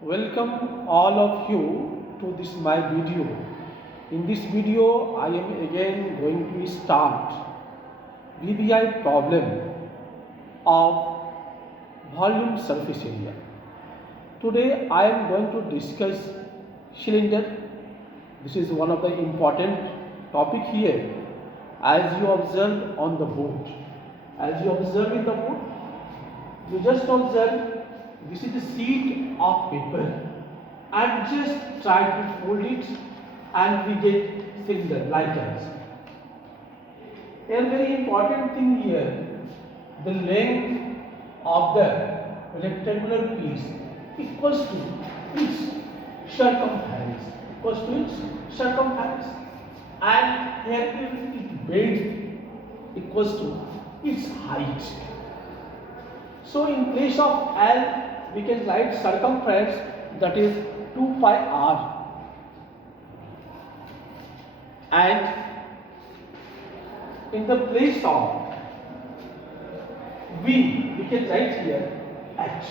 Welcome all of you to this my video. In this video I am again going to start VBI problem of volume surface area. Today I am going to discuss cylinder. This is one of the important topic here. As you observe on the board, as you observe in the board, you just observe this is a sheet of paper and just try to fold it and we get cylinder like that. A very important thing here, the length of the rectangular piece equals to its circumference, and here its base equals to its height. So in place of L we can write circumference, that is 2 pi r, and in the place of V we can write here H.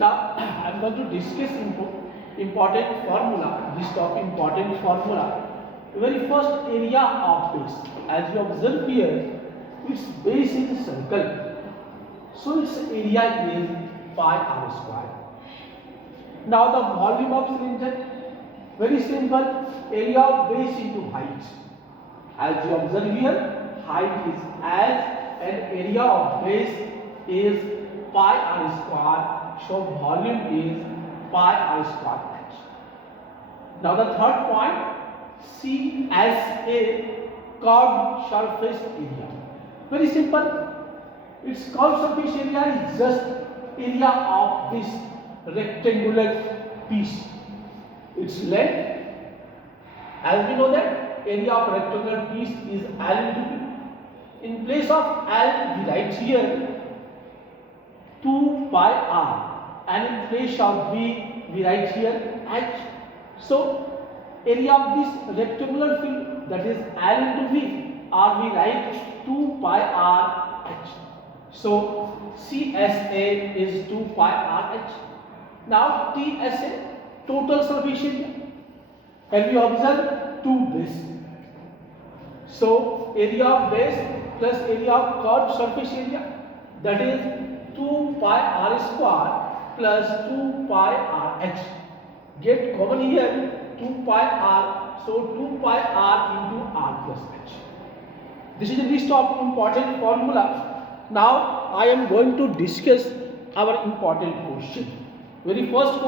Now I am going to discuss important formula, this topic important formula. Very first, area of base. As you observe here, its base is a circle, so its area is pi r square. Now the volume of cylinder, very simple, area of base into height. As you observe here, height is H and area of base is pi r square, so volume is pi r square H. Now the third point, CSA, curved surface area. Very simple. Its curved surface area is just area of this rectangular piece. Its length, as we know that area of rectangular piece is L into B. In place of L, we write here 2 pi r, and in place of B, we write here H. So area of this rectangular field, that is L into V, or we write 2 pi r H. So CSA is 2 pi r H. Now TSA, total surface area. Can we observe two base? So area of base plus area of curved surface area, that is 2 pi r square plus 2 pi r H. Get common here 2 pi r, so 2 pi r into r plus H. This is a list of important formula. Now I am going to discuss our important question. Very first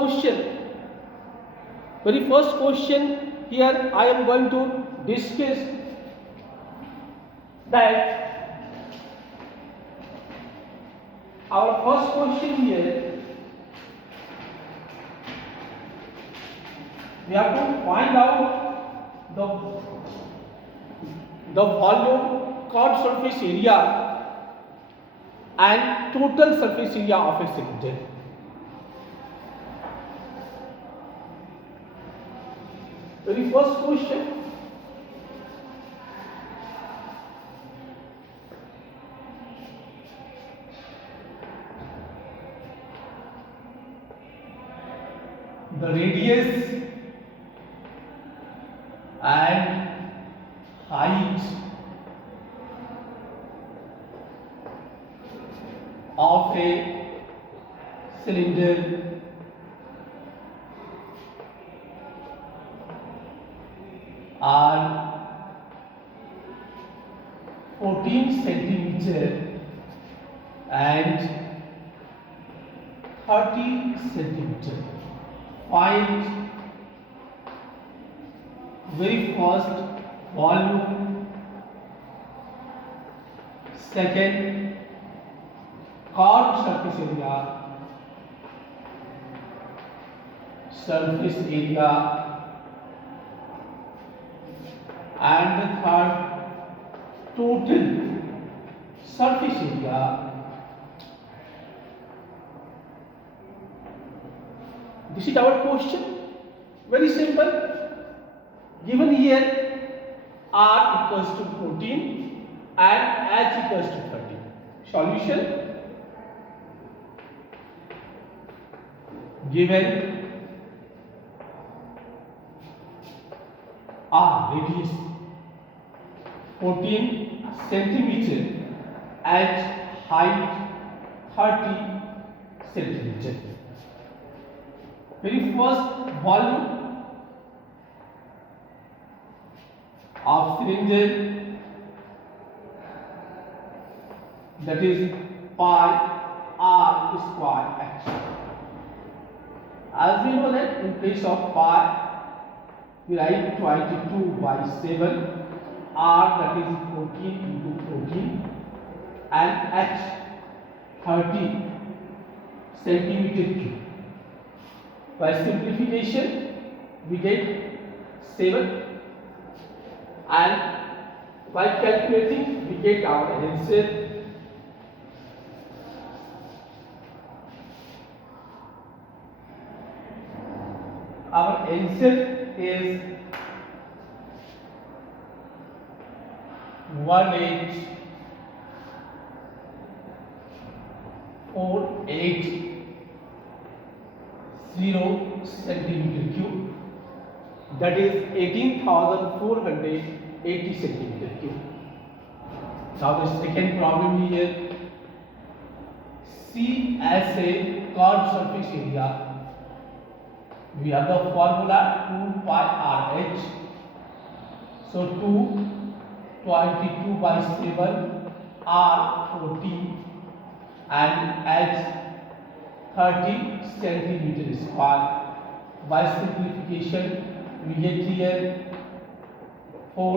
question here I am going to discuss that our first question here, we have to find out the volume, curved surface area and total surface area of a cylinder. Very first question, the radius and height of a cylinder are 14 centimeter and 30 centimeter. Find very first volume, second curved surface area, and the third total surface area. This is our question. Very simple. Given here R equals to 14 and H equals to 30. Solution. given radius 14 centimeter and height 30 centimeter. Very first volume of cylinder, that is pi r square h. As we know that in place of pi we write 22 by 7, r that is 14 into 14, and h 30 centimeter cube. By simplification we get 7, and by calculating we get our answer. Our answer is 18480 centimeter cube, that is 18,480 centimeter cube. Now the second problem here, C as a curved surface area. We have the formula 2 pi RH. So 22 by 7, R 14, and H 30 centimeter square. By simplification, we get here 4,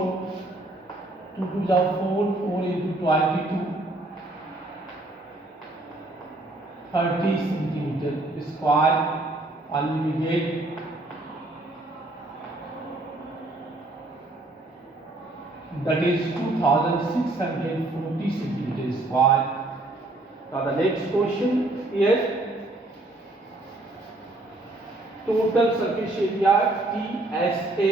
2 to the 4 into 22, 30 centimeter square. Only we get that is 2640 centimeters square. Now the next question is total surface area TSA.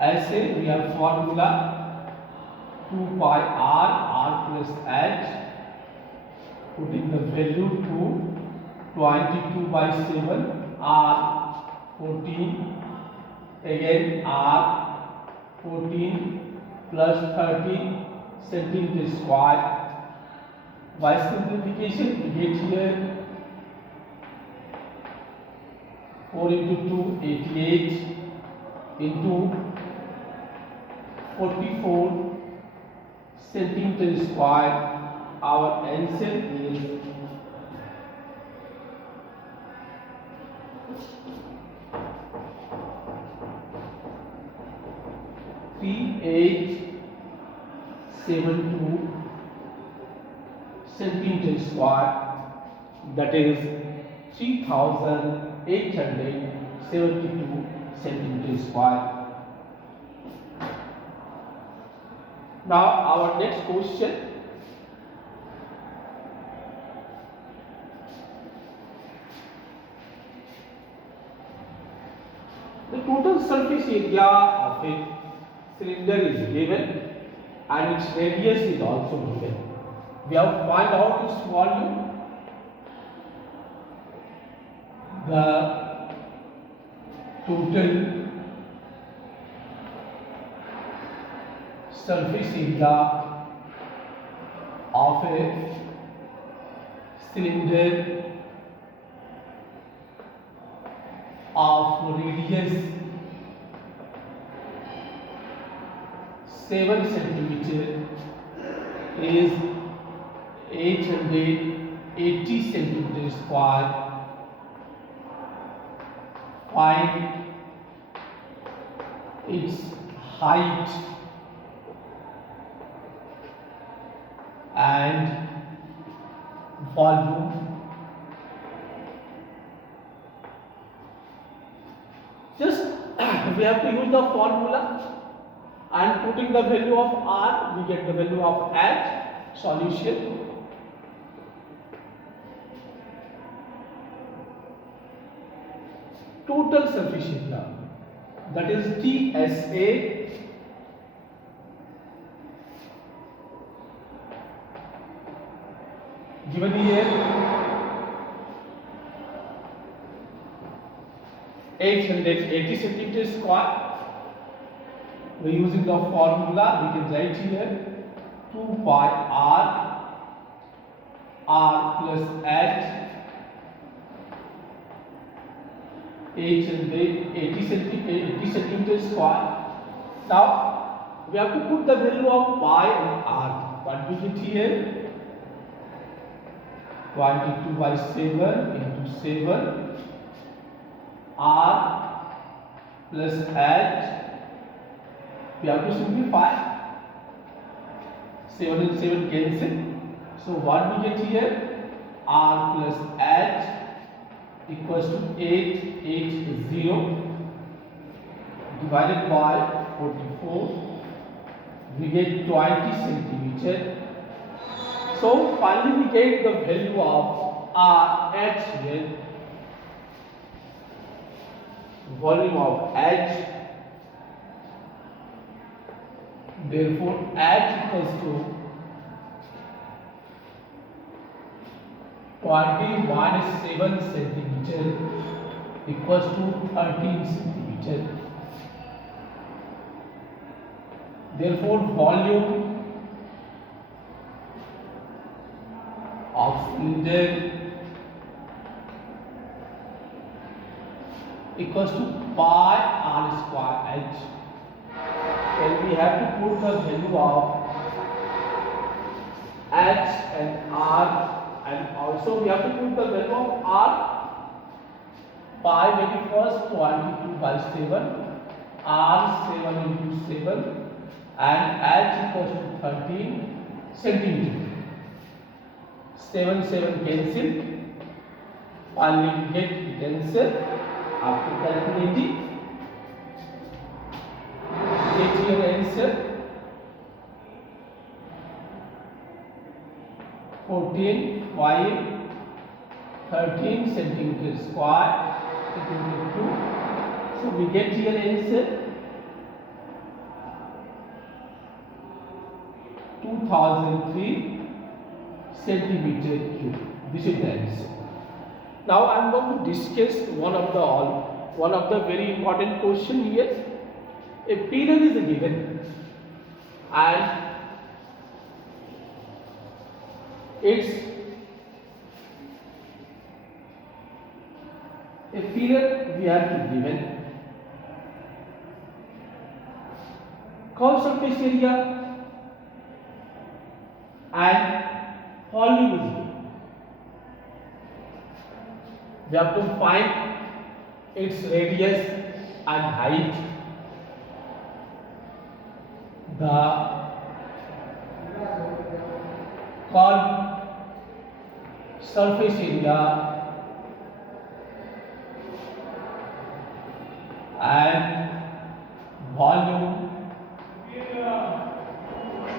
As we have formula 2 pi r plus h, putting the value to 22 by 7, r 14, again r 14 plus 30 centimeter square. By simplification we get here 4 into 2 88 into 44 centimeter square. Our answer is 3872 centimeter square, that is 3872 centimeter square. Now our next question, the total surface area of a cylinder is given and its radius is also given. We have to find out its volume. The total surface area of a cylinder of radius 7 centimeter is 880 centimeter square. Find its height and volume. Just we have to use the formula and putting the value of R, we get the value of H. Solution. Total surface area, that is TSA, given here 880 centimeter square. We are using the formula. We can write here 2 pi r plus h 880 centimeter square. Now we have to put the value of pi and r. What we get here? 22 by 7 into 7 r plus h. We have to simplify. 7 and 7 cancel. So what we get here? R plus h equals to 880 divided by 44. We get 20 centimeter. So finally we get the value of RH here. Volume of H. Therefore H equals to 20 minus 7 centimeter equals to 13 centimeter. Therefore volume of cylinder equals to pi r square h. Then we have to put the value of h and r, and also we have to put the value of r. Pi very first 22 by 7, r 7 into 7, and h equals to 13 centimeter. 7 cancel. Finally we get the answer after calculating. Get your answer 14 by 13 centimeter square centimeter cube. So we get your answer 2003 centimeter cube. This is the answer. Now I am going to discuss one of the very important question here. A pillar is given and its a pillar we have to given curved surface area and volume is given. We have to find its radius and height. The curved surface area and volume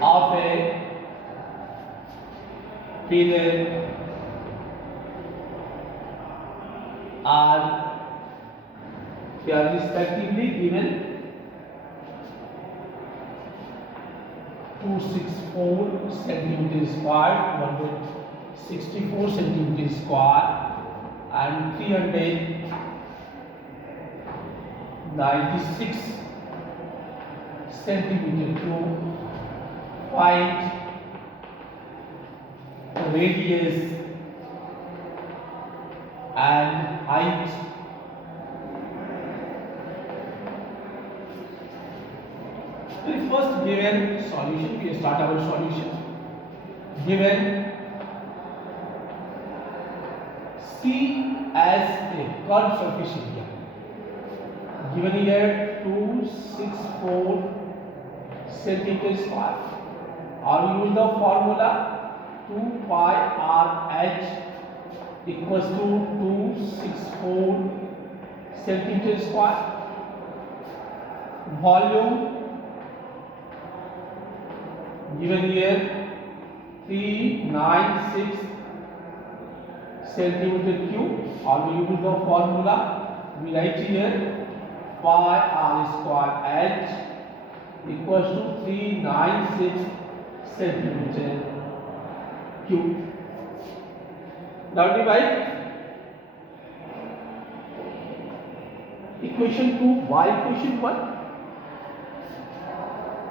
of a pillar are respectively given 264 centimeter square, 164 centimeter square, and 396 centimeter cube. Find radius and height. The first given solution, we start our solution. Given C as a curved surface area, given here 264 centimeter square, or use the formula 2 pi r h equals to 264 centimeter square. Volume given here 396 centimeter cube, or we use the formula. We write here pi r square h equals to 396 centimeter cube. Now divide equation 2 by equation 1.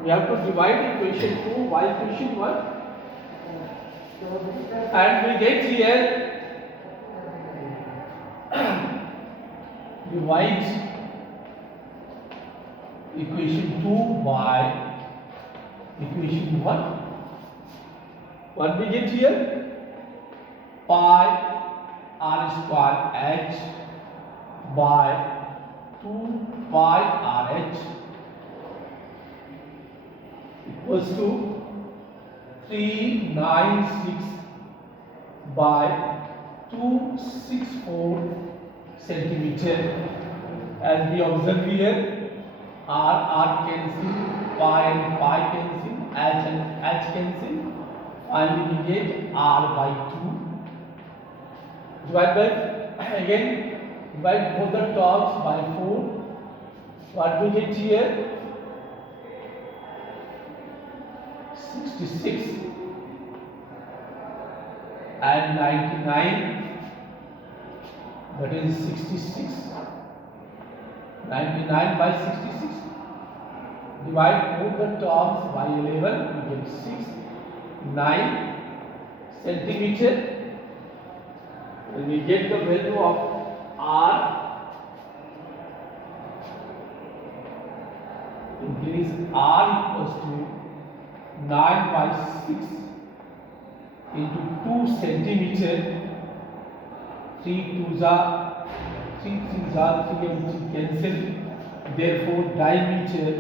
We have to divide equation 2 by equation 1, and we get here divide equation 2 by equation 1. What we get here? Pi r square h by 2 pi rh equals to 396 by 264 centimeter. As we observe here, r cancel, pi and pi cancel, h and h cancel. Finally we get r by 2. Divide by again, divide both the terms by 4. What we get here? 66 and 99, that is 66. 99 by 66. Divide both the terms by 11, we get 9 centimeter. And we get the value of r. Increase r equals to 9 by 6 into 2 centimeter. 3 2s are 3 3s are 3 and 3 cancel. Therefore diameter,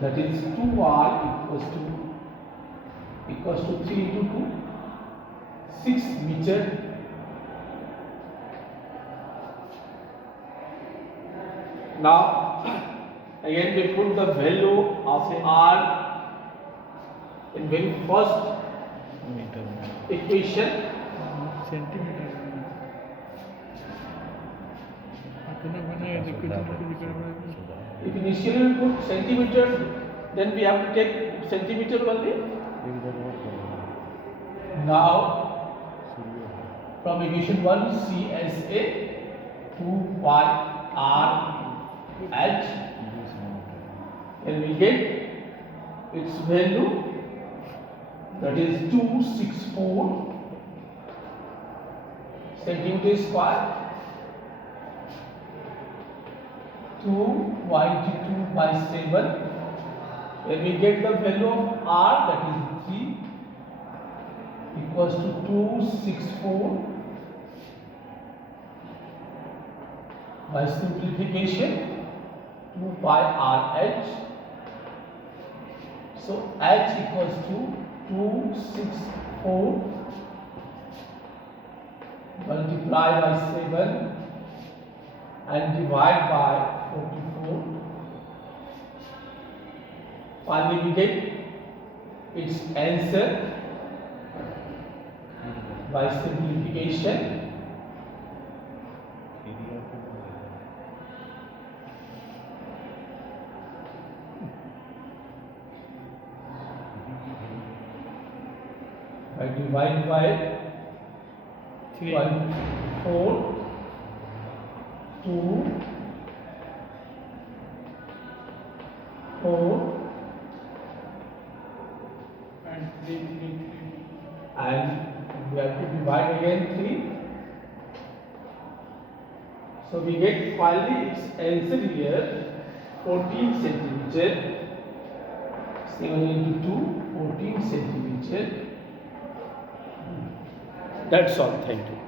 that is 2r equals to 3 into 2, 6 meter. Now again we put the value of r in very first equation. Centimetre अपना बनाया तो कुछ If initially we put centimeter, then we have to take centimeter only. Now from equation 1, CSA 2 pi r h, and we get its value, that is 264 centimeter square. 292 by 7, when we get the value of r, that is 3, equals to 264 by simplification 2 pi r h. So h equals to 264 multiply by 7 and divide by 44. Finally we get its answer by simplification. I divide by 1 4 2 4 and 3 and we have to divide again 3. So we get finally its answer here 14 centimeter. 7 into 2, 14 centimeter. That's all. Thank you.